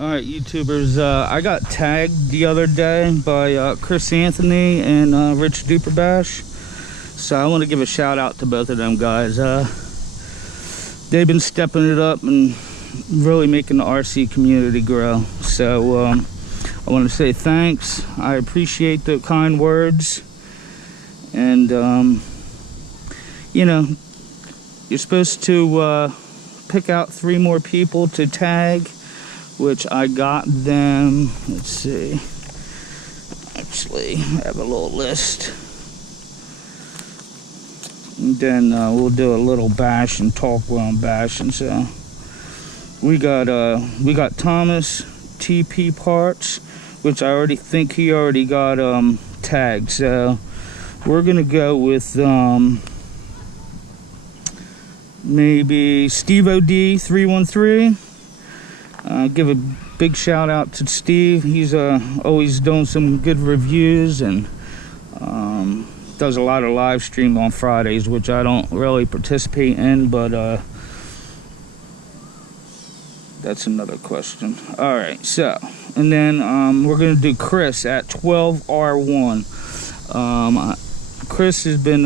Alright, YouTubers, I got tagged the other day by Chris Anthony and Rich Duperbash. So I want to give a shout out to both of them guys. They've been stepping it up and really making the RC community grow. So I want to say thanks. I appreciate the kind words. And, you know, you're supposed to pick out 3 more people to tag, which I got them. Let's see. Actually, I have a little list. And then we'll do a little bash and talk while I'm bashing. So we got Thomas TP Parts, which I already think he already got tagged. So we're gonna go with maybe Steve OD 313. Give a big shout out to Steve. He's always doing some good reviews and does a lot of live stream on Fridays, which I don't really participate in, but that's another question. All right, so, and then we're gonna do Chris at 12R1. Chris has been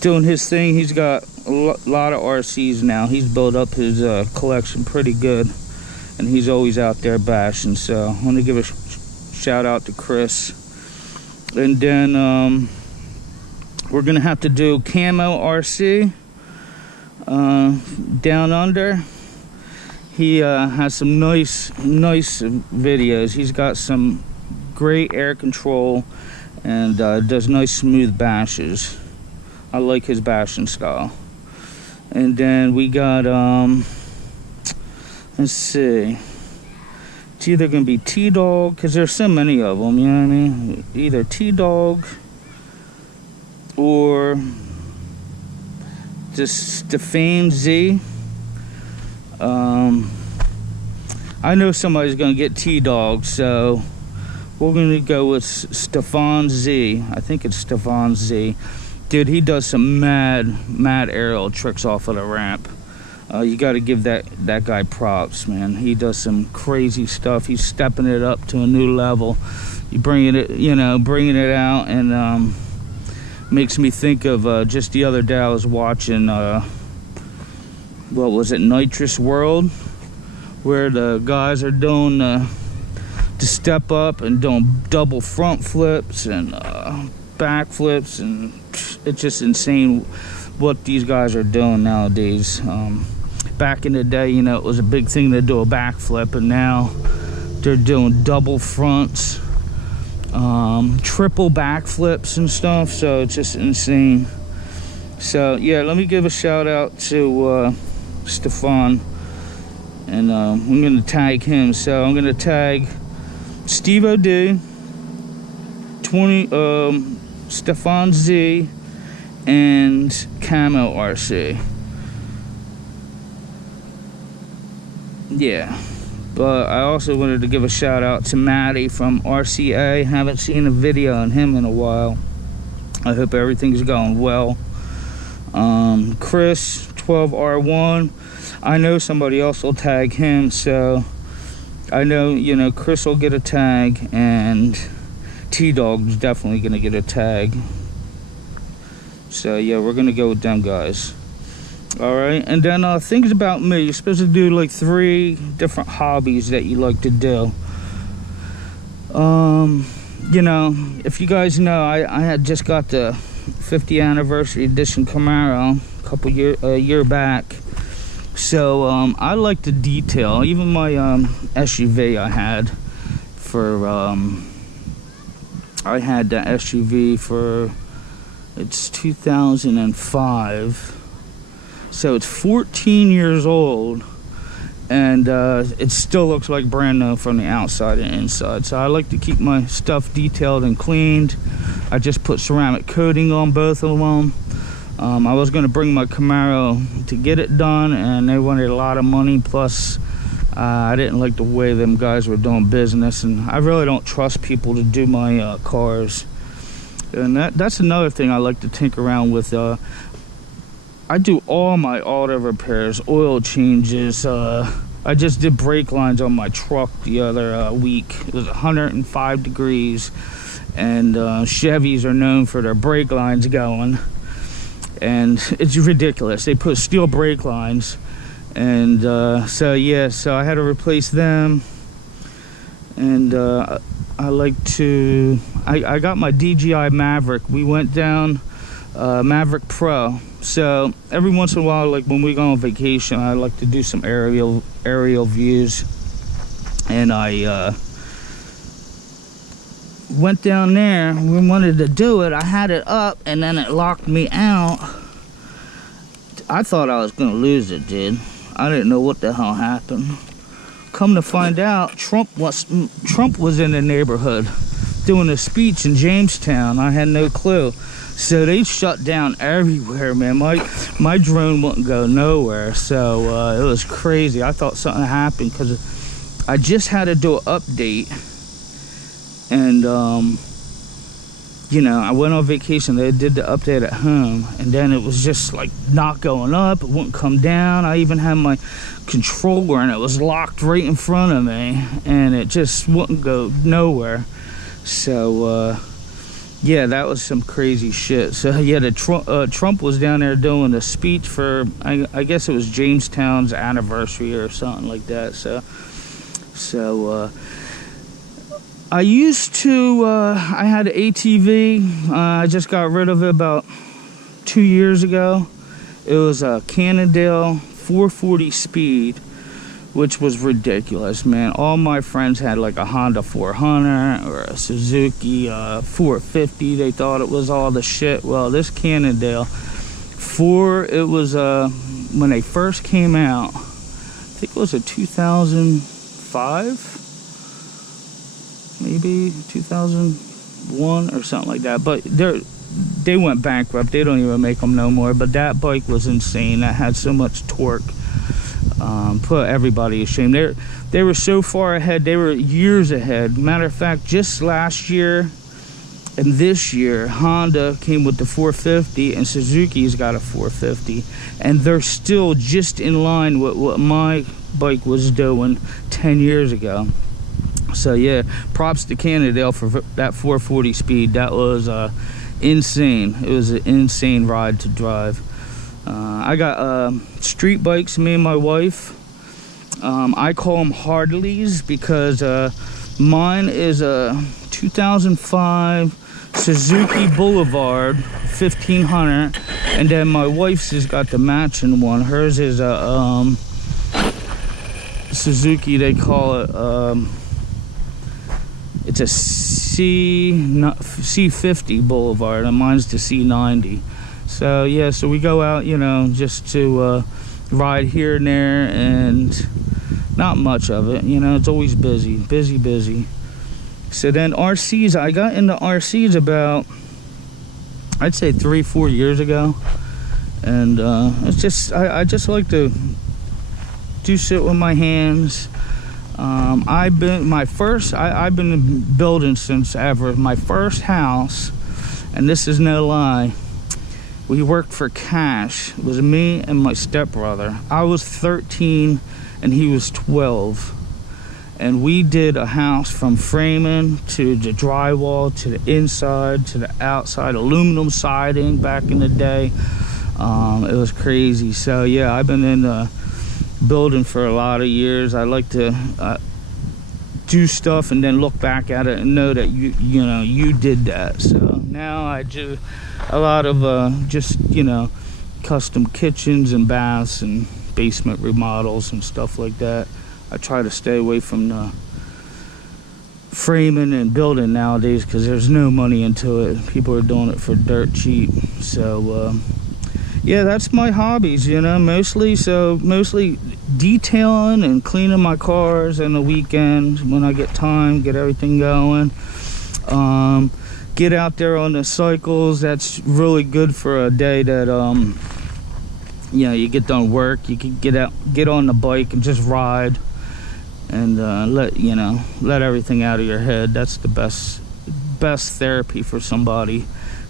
doing his thing. He's got a lot of RCs now. He's built up his collection pretty good, and he's always out there bashing. So I want to give a shout out to Chris. And then we're gonna have to do Camo RC down under. He has some nice videos. He's got some great air control and does nice smooth bashes. I like his bashing style. And then we got let's see, it's either gonna be T-Dog, because there's so many of them, you know what I mean? Either T-Dog or just Stefan Z. I know somebody's gonna get T-Dog, so we're gonna go with Stefan Z. I think it's Stefan Z. Dude, he does some mad aerial tricks off of the ramp. You got to give that guy props, man. He does some crazy stuff. He's stepping it up to a new level. Bringing it out, and makes me think of just the other day I was watching, what was it, Nitrous World, where the guys are doing to step up and doing double front flips and back flips, and it's just insane what these guys are doing nowadays. Back in the day, you know, it was a big thing to do a backflip, and now they're doing double fronts, triple backflips and stuff. So it's just insane. So yeah, let me give a shout out to Stefan, and I'm gonna tag him. So I'm gonna tag Steve OD 20, Stefan Z, and Camo RC. Yeah, but I also wanted to give a shout out to Matty from RCA. Haven't seen a video on him in a while. I hope everything's going well. Chris 12R1. I know somebody else will tag him, so I know, you know, Chris will get a tag, and T-Dog's definitely gonna get a tag. So yeah, we're gonna go with them guys. All right, and then things about me. You're supposed to do like 3 different hobbies that you like to do. You know, if you guys know, I had just got the 50th anniversary edition Camaro a year back. So I like to detail. Even my SUV I had for I had that SUV for, it's 2005. So it's 14 years old, and it still looks like brand new from the outside and inside. So I like to keep my stuff detailed and cleaned. I just put ceramic coating on both of them. I was going to bring my Camaro to get it done, and they wanted a lot of money. Plus, I didn't like the way them guys were doing business, and I really don't trust people to do my cars. And that's another thing I like to tinker around with. I do all my auto repairs, oil changes, I just did brake lines on my truck the other week. It was 105 degrees, and Chevys are known for their brake lines going, and it's ridiculous. They put steel brake lines, and so yeah, so I had to replace them. And I like to, I got my DJI Maverick. We went down Maverick Pro. So every once in a while, like when we go on vacation, I like to do some aerial views. And I went down there. We wanted to do it. I had it up, and then it locked me out. I thought I was gonna lose it, dude. I didn't know what the hell happened. Come to find out, Trump was in the neighborhood doing a speech in Jamestown. I had no clue. So they shut down everywhere, man. My drone wouldn't go nowhere. So it was crazy. I thought something happened because I just had to do an update. And, you know, I went on vacation. They did the update at home. And then it was just like not going up. It wouldn't come down. I even had my controller and it was locked right in front of me. And it just wouldn't go nowhere. So, yeah, that was some crazy shit. So yeah, Trump was down there doing a speech for, I guess it was Jamestown's anniversary or something like that. So I used to, I had an ATV. I just got rid of it about 2 years ago. It was a Cannondale 440 speed, which was ridiculous, man. All my friends had like a Honda 400 or a Suzuki 450. They thought it was all the shit. Well, this Cannondale it was when they first came out, I think it was a 2005, maybe 2001 or something like that. But they went bankrupt. They don't even make them no more. But that bike was insane. That had so much torque. Put everybody to shame. They were so far ahead. They were years ahead. Matter of fact, just last year and this year, Honda came with the 450 and Suzuki's got a 450, and they're still just in line with what my bike was doing 10 years ago. So yeah, props to Cannondale for that 440 speed. That was insane. It was an insane ride to drive. I got street bikes, me and my wife. I call them Harleys because mine is a 2005 Suzuki Boulevard 1500, and then my wife's has got the matching one. Hers is a Suzuki, they call it, it's a C50 Boulevard, and mine's the C90. So yeah, so we go out, you know, just to ride here and there, and not much of it, you know. It's always busy. So then RCs, I got into RCs about, I'd say 3-4 years ago, and it's just I just like to do shit with my hands. I've been building since ever. My first house, and this is no lie, we worked for cash. It was me and my stepbrother. I was 13 and he was 12. And we did a house from framing to the drywall to the inside to the outside, aluminum siding back in the day. It was crazy. So yeah, I've been in the building for a lot of years. I like to do stuff and then look back at it and know that you know you did that. So now I do a lot of just, you know, custom kitchens and baths and basement remodels and stuff like that. I try to stay away from the framing and building nowadays because there's no money into it. People are doing it for dirt cheap. So yeah, that's my hobbies, you know, mostly detailing and cleaning my cars on the weekend when I get time, get everything going. Get out there on the cycles. That's really good for a day that you know, you get done work, you can get on the bike and just ride and let everything out of your head. That's the best therapy for somebody.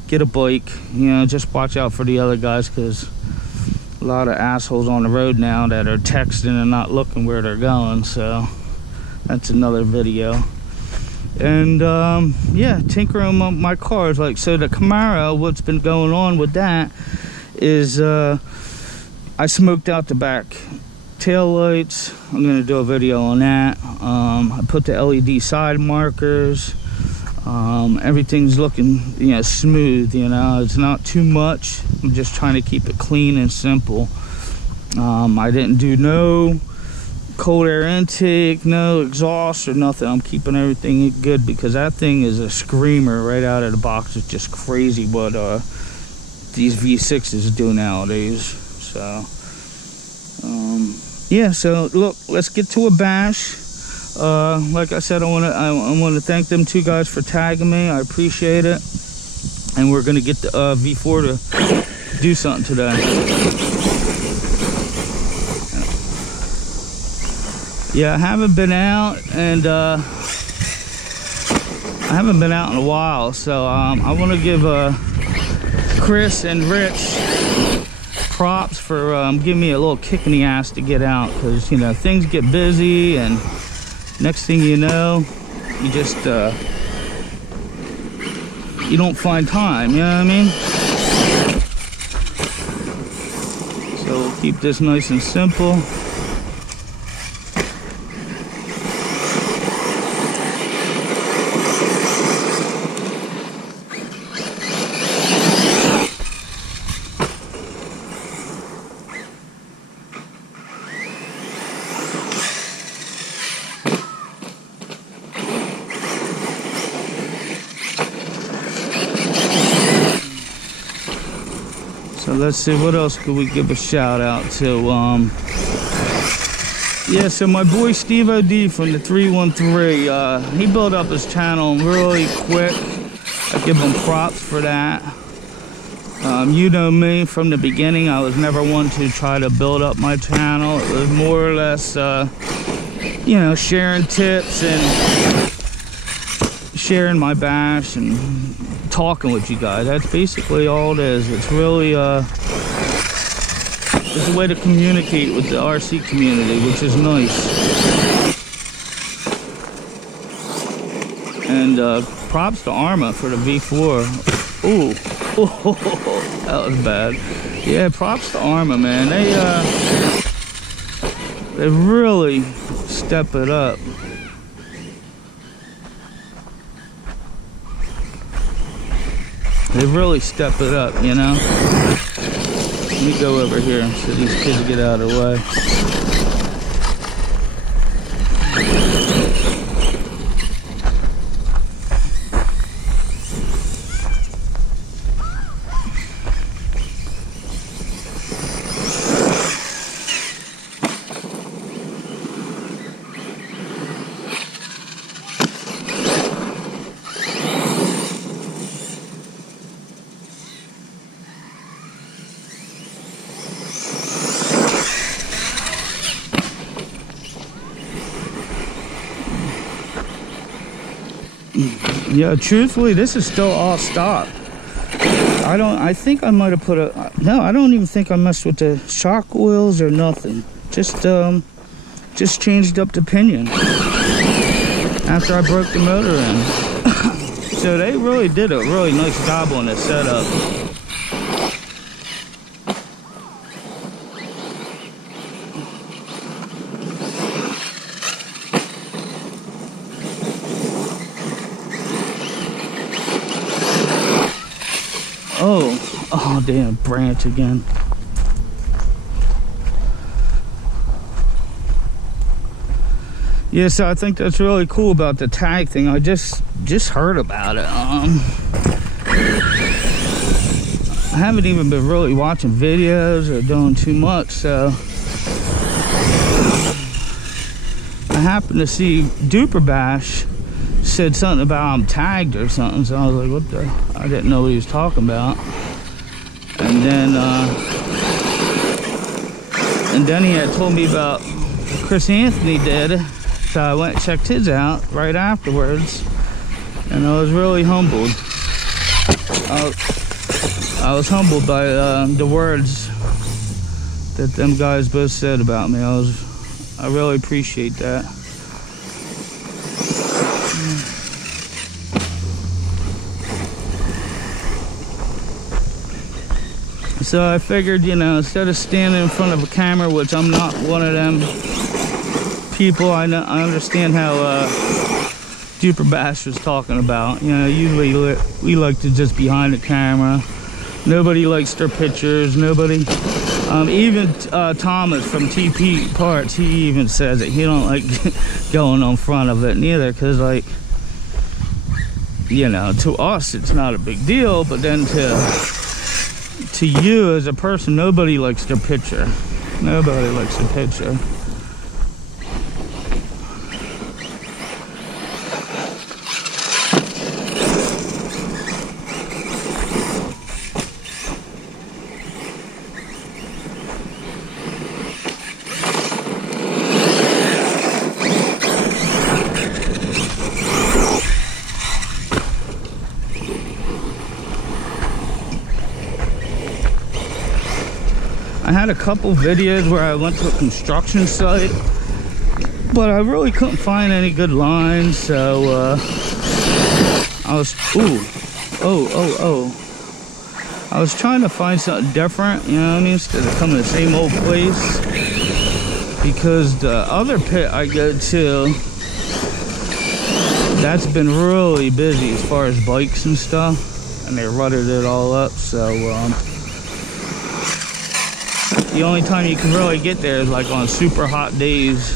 Get a bike, you know, just watch out for the other guys, because a lot of assholes on the road now that are texting and not looking where they're going, so that's another video. And yeah, tinkering on my cars. Like, so the Camaro, what's been going on with that is I smoked out the back tail lights. I'm gonna do a video on that. I put the LED side markers. Everything's looking, you know, smooth, you know. It's not too much. I'm just trying to keep it clean and simple. I didn't do no cold air intake, no exhaust or nothing. I'm keeping everything good because that thing is a screamer right out of the box. It's just crazy what these V6s do nowadays. So yeah, so look, let's get to a bash. Like I said, I want to thank them two guys for tagging me. I appreciate it. And we're gonna get the V4 to do something today. Yeah, I haven't been out, and I haven't been out in a while, so I want to give Chris and Rich props for giving me a little kick in the ass to get out, because, you know, things get busy, and next thing you know, you just you don't find time, you know what I mean? So we'll keep this nice and simple. So let's see, what else could we give a shout out to? Yeah, so my boy Steve OD from the 313, he built up his channel really quick. I give him props for that. You know me from the beginning, I was never one to try to build up my channel. It was more or less, you know, sharing tips and sharing my bash and talking with you guys. That's basically all it is. It's really it's a way to communicate with the RC community, which is nice. And props to Arma for the V4. Ooh, that was bad. Yeah, props to Arma, man. They really step it up. They really step it up, you know? Let me go over here so these kids get out of the way. Yeah, truthfully, this is still all stock. I think I might have put a, no, I don't even think I messed with the shock oils or nothing. Just changed up the pinion after I broke the motor in. So they really did a really nice job on this setup. Oh damn, branch again. Yeah, so I think that's really cool about the tag thing. I just heard about it. I haven't even been really watching videos or doing too much, so I happened to see Duperbash said something about I'm tagged or something, so I was like, what the? I didn't know what he was talking about. And then he had told me about Chris Anthony did, so I went and checked his out right afterwards, and I was really humbled. I was humbled by the words that them guys both said about me. I really appreciate that. So I figured, you know, instead of standing in front of a camera, which I'm not one of them people, I understand how Duperbash was talking about. You know, usually we like to just behind the camera. Nobody likes their pictures. Nobody, even Thomas from TP Parts, he even says it. He don't like going on front of it neither, because, like, you know, to us it's not a big deal, but then to you as a person, nobody likes their picture. Nobody likes a picture. I had a couple videos where I went to a construction site, but I really couldn't find any good lines, so I was, I was trying to find something different, you know what I mean, instead of coming to the same old place, because the other pit I go to, that's been really busy as far as bikes and stuff, and they rutted it all up, so the only time you can really get there is like on super hot days.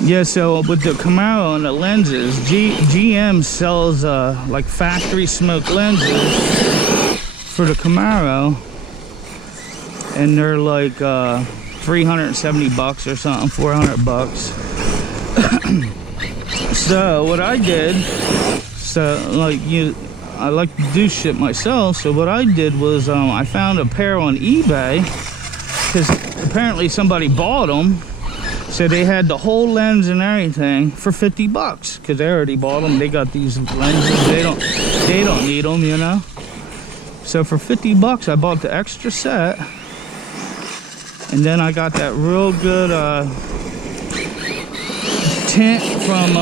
Yeah, so with the Camaro and the lenses, GM sells like factory smoke lenses for the Camaro, and they're like 370 bucks or something, 400 bucks. So what I did, I like to do shit myself, so what I did was I found a pair on eBay, because apparently somebody bought them, so they had the whole lens and everything for 50 bucks, because they already bought them. They got these lenses, they don't need them, you know. So for 50 bucks I bought the extra set, and then I got that real good tint from